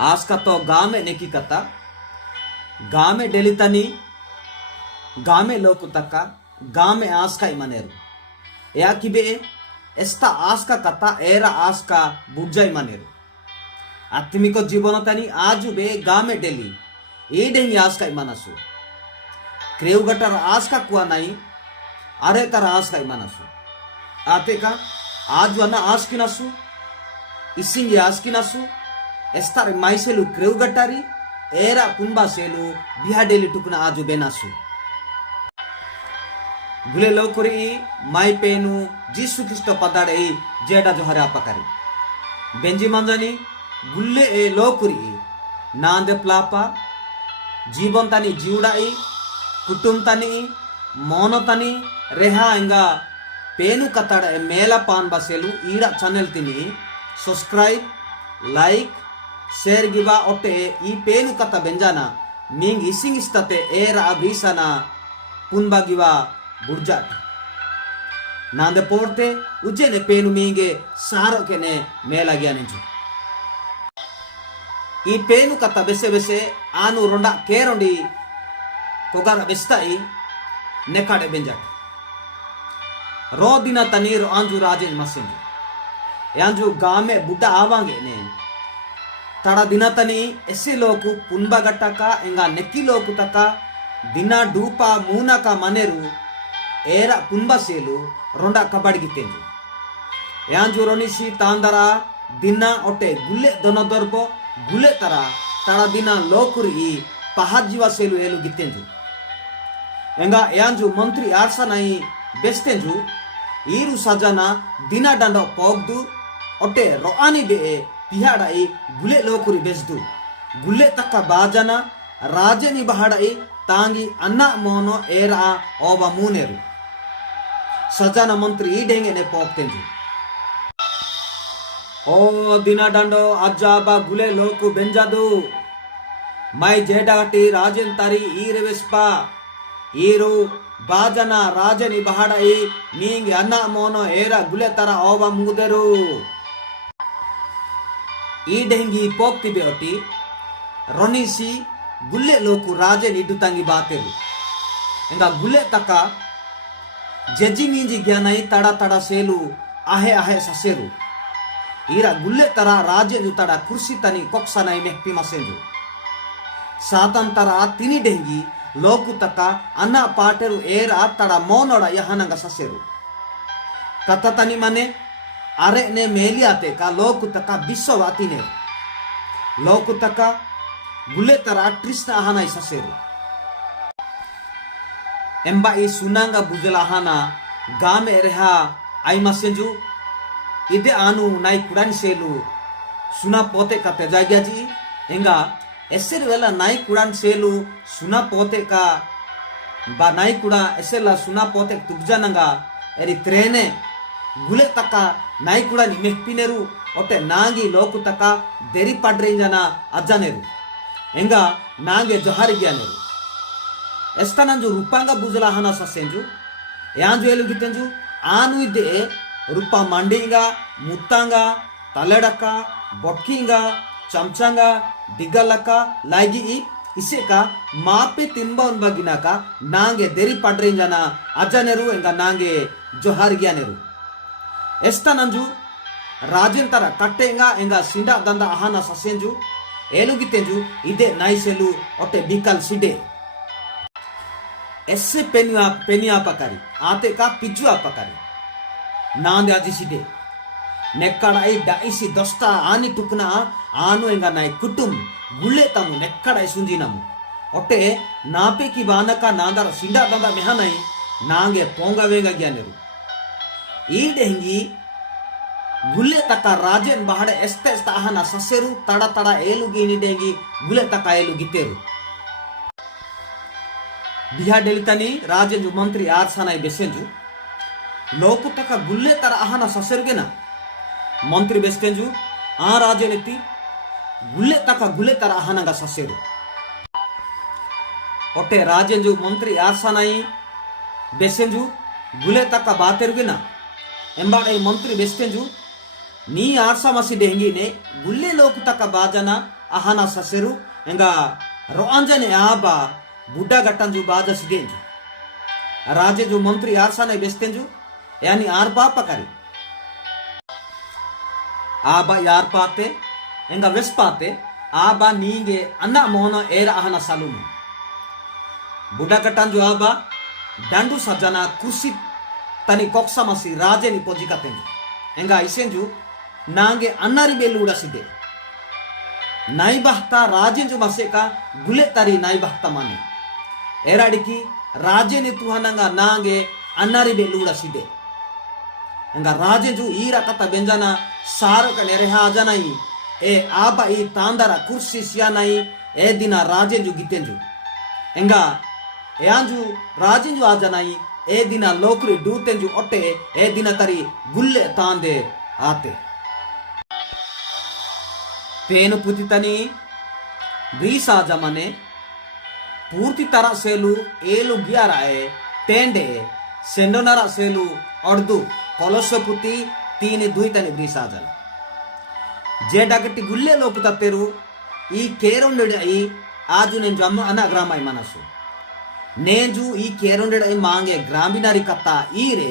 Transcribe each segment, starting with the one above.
आज का तो गामे नेकी कता गामे डेलितनी गामे लोकु तका गामे आज का इमनेरु या किबे एस्ता आज का कता एरा आज का बुर्जा इमनेरु आत्मिक जीवन तनी आज बे गामे डेली ए डेंगी आज का इमनसु क्रेव गटर आज का कुआ नहीं अरे तर आज का इमनसु आते का आज वना आज की नसु इसिंग आज की नसु एस्तार माइसेलु क्रेव गटारी एरा कुंबा सेलु बिहा डेली टुकना आजु बेनासु गुले लोकुरी माई पेनु जीसु क्रिस्तो पदाड़े जेडा जो हरा पकारी बेंजी मंजनी गुल्ले ए लोकुरी नांदे प्लापा जीवन तनी जीवड़ाई कुटुम तनी मोनो तनी रेहा इंगा पेनु कताड़ मेला पान बसेलु ईड़ा चैनल तिनी सब्सक्राइब लाइक शेयर गिवा ओटे ई पेनु कता बेंजाना मिंग इसिंग इस्tate एरा अभिसना पुनबा गिवा बुर्जाट नांदे पोर्ते उज्जेने पेनु मिंगे सारो केने मेला गयानिंजु ई पेनु कता बेसे बेसे आनु रोंडा केरोंडी कोगारा बेस्ताई नेकाडे बेंजाट रो दिना तनीर आंजू राजेन मसेंजु यांजू गामे बुड्डा आवांगे ने तड़ा दिना तनी ऐसे लोगु पुनबा गट्टका इंगा नेक्की लोगु तका दिना डूपा मूना का मनेरु एरा पुनबा सेलु रोंडा कबड़ गितेंजु यांजू रोनिसी तांदरा दिना ओटे गुल्ले दोनो दर्बो गुले तरा तड़ा दिना लोकुरी पहाजीवा सेलु एलु गितेंजु एंगा यांजू मंत्री आरसा नहीं बेस्तेंजु ईरु सजना दिना डंडो पोगदु ओटे रोआनी बे पिहाड़ाई गुले लोकुरी बेस्दु गुले तक्का बाजना राजनी बहाड़ाई तांगी अन्ना मोनो एरा ओबा मूनेरु सजना मंत्री ई डेंगे ने पोगतेंजु ओ दिना डंडो अज्जाबा गुले लोकु बेंजादु मई जेडाटी राजन तारी ईरे वेस्पा ईरु बाजना राजनी बहाड़ाई नींगे अन्ना मोनो एरा गुले तरा ओबा मुदेरु ई डेंगी पोक्ति बेटी रोनीसी गुल्ले लोकु राजन इडुतंगी बातेरु इंगा गुल्ले तका जजी मींजी ज्ञानाई तड़ा तड़ा सेलु आहे आहे ससेरु ईरा गुल्ले तरा राजन तड़ा कुर्सी तनी कोक्सनाई मेहपी मसेंजु सातन तरा तिनी डेंगी लोकु तका अन्ना पाटेरु एरा तड़ा मोनोड़ा यहानंगा ससेरु कथा तनी मने अरे ने मेलियाते का लोकु तका बिस्सवाती ने लोकु तका गुले तरा ट्रिस्ना आहानाई ससेरु एम्बा ई सुनांगा बुजला आहाना गामे रेहा आई मसेंजु इदे आनु नाई कुरान सेलु सुना पोते का तेजाग्या जी एंगा एसेर वेला नाई कुरान सेलु सुना पोते का बा नाई कुड़ा एसेला सुना पोते तुगजानंगा एरी त्रेने गुले तका नाई कुड़ा निमेक्पिनेरु ओटे नांगी लोकु तका देरी पड्रेंजना अज्जानेरु एंगा नांगे जोहारी ग्यानेरु एस्तानंजु रूपांगा बुजला हना ससेंजु यांजु एलु गितेंजु आनु इदे रूपा मंडिंगा मुत्तांगा तलेडका बॉटकिंगा चमचांगा डिगलका लागी इसे का मापे तिंबा उन बगिना का नांगे देरी पड्रेंजना अज्जानेरु एंगा नांगे जोहारी ग्यानेरु एस्ता नंजु राजन तरा कट्टेंगा एंगा सिंडा दंदा आहाना ससेंजु एलुगितेंजु इदे नाइसेलु ओटे बिकल सिडे एसे पेनिया पकारी आते का पिज्जु पकारी नांदे आजी सिडे नेक्कड़ाई डाइसी दोस्ता आनी टुकना आनु एंगा नाई कुटुम गुले तमु नेक्कड़ाई सुंजिनमु ओटे नापे की बानका नांदर सिंडा दंदा मेहनाई नांगे पोंगा वेंगा ग्यानेरु ई डेंगी गुले तका राजन बहाड़े एस्ते एस्ता आहाना ससेरु तड़ा तड़ा एलु गिनी डेंगी गुले तका एलु गितेरु बिहा डेलितनी राजन मंत्री आरसानाई बेसेंजु लोकु तका गुले तरा आहाना ससेरु गेना मंत्री बेस्तेंजु आ राजन एत्ती गुले तका गुले तरा आहानागा ससेरु ओटे राजन मंत्री आरसानाई बेसेंजु गुले तका बातेरु गेना ಎಂಬಾಡ ಈ ಮಂತ್ರಿ ಬೆಸ್ತೆಂಜು ನೀ ಆರ್ಸ ಮಸಿ ಡೆಂಗಿನೆ ಗುಲ್ಲೆ ಲೋಕ ತಕ ಬಾಜನ ahana saseru enga roanjane aba buddha gatanju baja sidenju raje ju mantri arsane bestenju yani arba pakari aba yar pate enga vespate aba ninge anna mono era ahana salunu buddha gatanju aba dandu sajana kursi tani koksa masi raje ni pojikatenju enga isenju nange annari beluda side nai bahta rajenju maseka gule tari nai bahta mane eradiki raje ni tuhananga nange annari beluda side enga rajenju ira kata benjana saro ka nereha janai e aba I tandara kursi sianai e dina rajenju gitenju enga eanju rajenju ajanai e dina lokri dutenju otte e dina tari gulle tande ate पेनु पुतितनी बीसा जमने पूर्ति तरह सेलु एलु गियाराए टेंडे सेंडोनरा सेलु अर्दु कलस्य पुति तीनी दुई तनी बीसा जन जे डगटी गुल्ले लोकु तत्तेरु ई केरोंडेड आई आजु नेन जम्म अना ग्रामाई मनसु नेजु ई केरोंडेड आई मांगे ग्रामीनारी कत्ता ईरे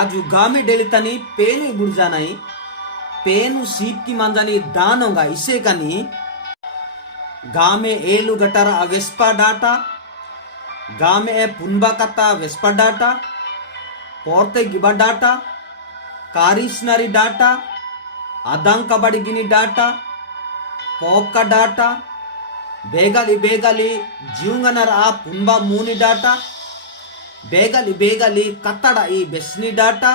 आजु गामे डेलितनी पेनु बुड़जानाई पेनु सीप की मांजानी दान होगा इसे कनी गामे एलु गटारा वेस्पा डाटा गामे ए पुनबा कत्ता वेस्पा डाटा पोर्ते गिबा डाटा कारिशनरी डाटा अदंक बड़गिनी डाटा पोप का डाटा बेगली बेगली जीवंगनर आ पुनबा मूनी डाटा बेगली बेगली कत्तड़ा ई बेस्नी डाटा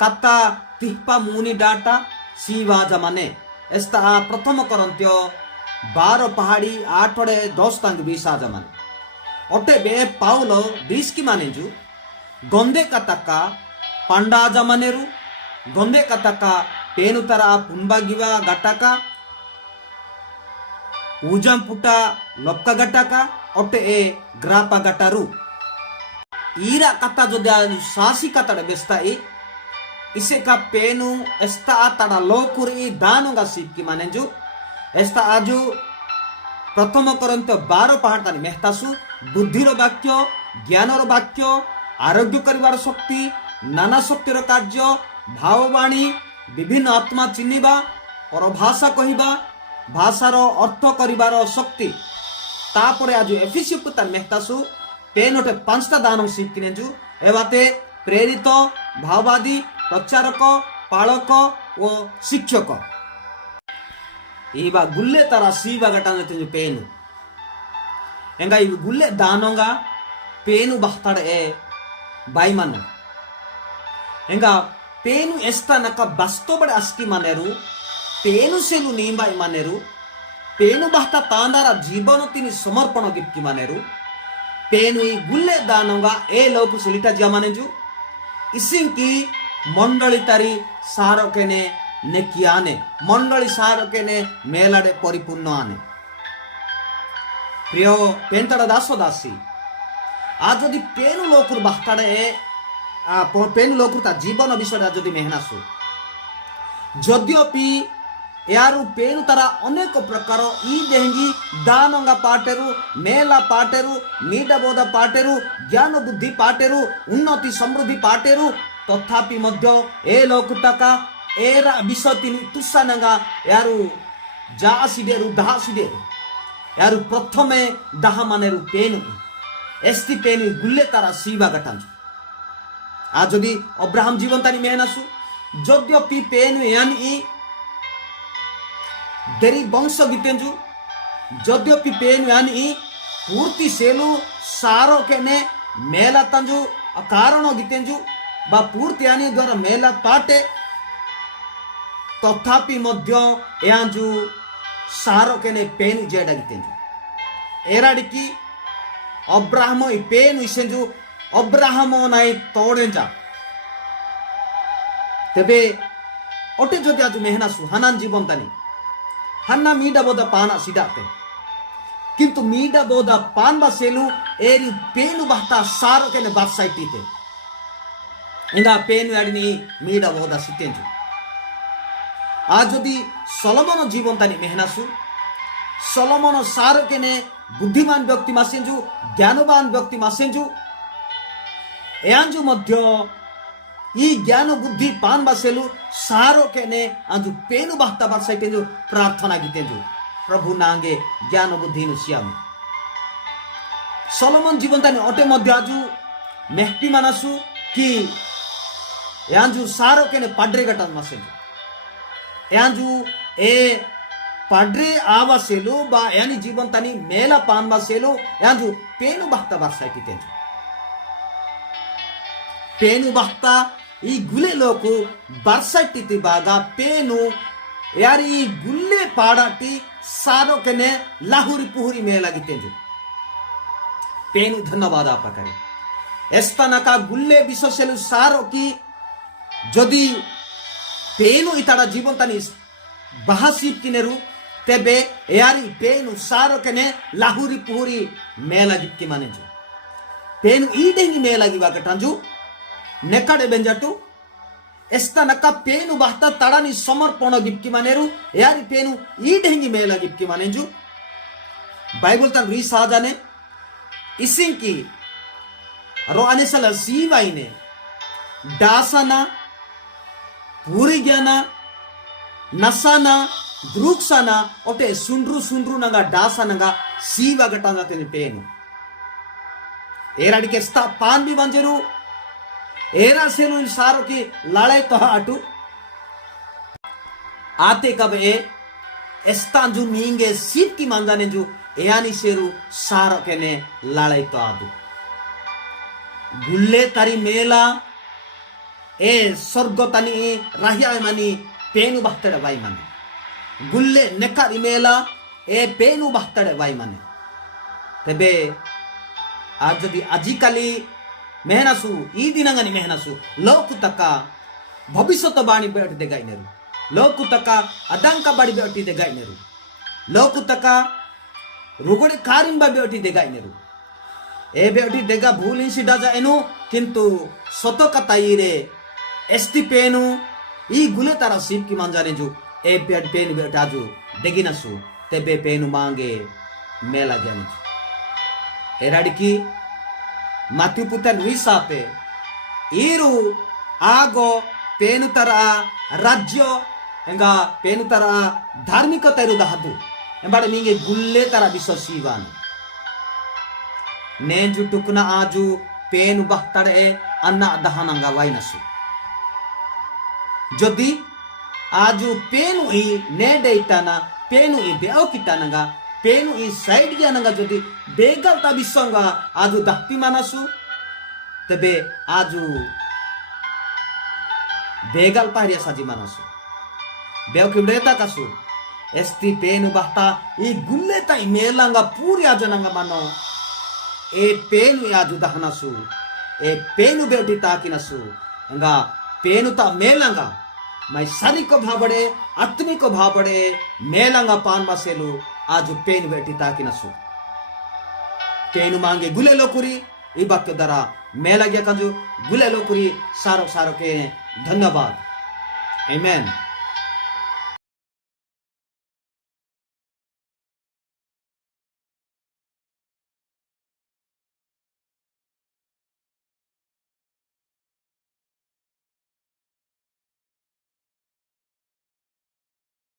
कत्ता तिहपा मुनि डाटा सीवा जमाने एस्ता प्रथम करंत्यो 12 पहाड़ी 8 10 तंग 20 जमाने ओटे बे पाउलो 20 की मानेजु गोंदे कतका पंडा जमानेरु गोंदे कतका पेनुतरा पुनबागिवा गटका ऊजम पुटा लपका गटका ओटे ए ग्रापा गटारु ईरा कता जो दया सासी कतड़ बेस्ताई इसे का पेनु एस्ता तड़ा लोकुरी दानुगा सीप की मानेजु एस्ता आजु प्रथम करंत 12 पहाड़तानी मेहतासु बुद्धिर वाक्य ज्ञानर वाक्य आरोग्य करिवार शक्ति नाना शक्तिर कार्य भाववाणी विभिन्न आत्मा चिन्हिबा और भाषा कहिबा भाषार अर्थ करिवार शक्ति तापरे आजु एफिसी पुतान मेहतासु पेनोटे 5टा दान सीप किनेजु एबाते प्रेरित भाववादी प्रचारक पालक ओ शिक्षक इबा गुल्ले तरा सीबा गटाने तेजु पेनु एंगा इ गुल्ले दानोंगा पेनु बहताड़ ए बाईमनु एंगा पेनु एस्ता नका बस्तो बड़े अस्की मानेरु पेनु सेलु नींबा मानेरु पेनु बहता तांदारा जीवन तिनी समर्पण गिफ्की मानेरु पेनु इ गुल्ले दानोंगा ए लोकु सुलिटा जमानेजु इसिंकी मंडली तारी सारकेने नेकियाने मंडली सारकेने मेलाडे परिपूर्ण आने प्रिय पेंतड़ा दासो दासी आज यदि पेनु लोकुर बहताड़े पेनु लोकुर ता जीवन विषय यदि मेहनासु यद्यपि यारू पेनु तारा अनेक प्रकार ई देहंगी दानंगा पाटेरु मेला पाटेरु मीडबोध पाटेरु ज्ञान बुद्धि पाटेरु उन्नति समृद्धि पाटेरु तथापि मध्य ए लोकुतका एरा विषतिनी तुसानंगा यारू जासिदेरु दासिदेरु यारू प्रथमे दाह मानेरु पेनु एस्ति पेनु गुल्ले तारा सीवा गटांजु आज यदि अब्राहम जीवन तानी मेहनासु यद्यपि पेनु यानी देरी वंश गितेंजु यद्यपि पेनु यानी पूर्ति सेलु सारो केने मेला तंजु कारण गितेंजु बा पूर्ति यानी द्वारा मेला पाटे तथापि मध्य यांजु सारो केने पेनु जेडा गितेंजु एराडिकी अब्राहम इ पेनु इसेंजु अब्राहम नाई तोडेंजा तेबे ओटे जदि आज मेहनासु हानान जीवन तानी हन्ना मीडा बोदा पाना सिदाते किंतु मीडा बोदा पान बासेलु एरी पेनु बहता सारो केने बासाइटीते इंगा पेनु याडिनी मीडा बोदा सितेंजु आज यदि सलोमन जीवन तानी मेहनासु सलोमन सारो केने बुद्धिमान व्यक्ति मासेंजु ज्ञानवान व्यक्ति मासेंजु एंजु मध्य ई ज्ञान बुद्धि पान बासेलु सारो केने अंजु पेनु बाहता बारसाइटेंजु प्रार्थना गीतेंजु प्रभु नांगे ज्ञान बुद्धि नुसियाम सलोमन जीवन तानी ओटे मध्य आजु मेहपी मानासु कि यांजु सारो केने पाड्रे गटन मासेंजु यांजु ए पाड्रे आवासेलु बा यानी जीवन तानी मेला पान बासेलु यांजु पेनु बाहता बारसाइटेंजु पेनु बाहता ಈ ಗುಲೆ ಲೋಕು ಬರ್ಸಟ್ಟಿತಿ ಬಾಗ ಪೇನು ಯಾರು ಈ ಗುಲ್ಲೆ ಪಾಡಾಟಿ ಸಾರೋಕೆನೆ लाहुरी पुहुरी ಮೇಲಾಗಿತ್ತೆಂಜು पेनु धन्यवाद आपकारे एस्ताना का गुल्ले विश्वसेलु सारो की जदि पेनु इताड़ा जीवन तनी बहासीप किनेरु तेबे यारी पेनु सारो केने लाहुरी पुहुरी ಮೇಲಾಗಿತ್ತಿ ಮನೆಜು पेनु ಈಡೆಂಗಿ ಮೇಲಾಗಿವಾಗಟಂಜು नेकाडे बेंजाटू एस्ता नका पेनु बाहता तड़ानी समर्पण गिप्की मानेरु यारी पेनु ई ढेंगी मेला गिप्की मानेजु बाइबल तन री साजाने इसिंकी रो अनेसला सीवाइने दासना पूरी ज्ञाना नसाना द्रुक्साना ओटे सुंड्रू सुंड्रू नगा दासा नगा सीवा गटांगा तेने पेनु एराडी के स्ता पान भी बंजेरु एरा सेनु इन सारो की लड़ाई तो आटू आते कब ए एस्तांजु मींगे सीप की मांगाने जो एयानी सेरु सारो के ने लड़ाई तो आदू गुल्ले तारी मेला ए स्वर्ग तनी राहिया मनी पेनु बहतड़े वाई मने गुल्ले नेकारी मेला ए पेनु बहतड़े वाई मने तेबे आज यदि आजिकाली मेहनसु ई दिनंगनी मेहनसु लोकु तका भविष्यत बाणी बेट दे गाइनेरु लोकु तका अडंका बाड़ी बेटी दे गाइनेरु लोकु तका रुगोड़े कारिंबा बेटी दे गाइनेरु ए बेटी देगा भूलिन सिडा जा एनु किंतु सतो कताईरे एस्टी पेनु ई गुले तारा सीप की मांजाने जो ए बेट पेनु बेटा जो देगिनसु तेबे पेनु मांगे मेला ज्ञान एराडी की माथ्यू पुतन विसाते ईरू आगो पेनु तरा राज्य ಎಂಗಾ ಪೇನು ತರ ಧಾರ್ಮಿಕತೆ ಇರುವುದು ಎಂಬಾಡೆ ನಿಂಗೆ ಗುಲ್ಲೆ ತರ ವಿಶ್ವಸೀವಾನ ನೇಂಜು ಟುಕ್ನ ಆಜು ಪೇನು ಬಹತಡೆ ಅನ್ನ ದಹನಂಗ ವೈನಸು যদি ಆಜು ಪೇನು ಈ ನೇಡೆ ಇಟ್ಟಾನ ಪೇನು ಈ ಬೇವು ಕಿಟ್ಟಾನಂಗ ಪೇನು ಈ ಸೈಡ್ ಗೆ ಅನಂಗ যদি ಬೇಗಲ್ತ ಬಿಸಂಗ ಆಜು ದಹತಿ ಮನಸು ತಬೆ ಆಜು ಬೇಗಲ್ ಪಾರಿಯ ಸಜಿ ಮನಸು बेव किबड़ेता कसु एस्ती पेनु बहता ई गुल्लेता ई मेलंगा पूरी आजनंगा मानो ए पेनु याजु दहनसु ए पेनु बेवटी ताकिनसु अंगा पेनु ता मेलंगा मै सरी को भाबड़े आत्मी को भाबड़े मेलंगा पान मसेलु आजु पेनु बेवटी ताकिनसु पेनु मांगे गुले लोकुरी ई बाक्य दरा मेला गया कंजु गुले लोकुरी सारो सारो के धन्यवाद आमेन।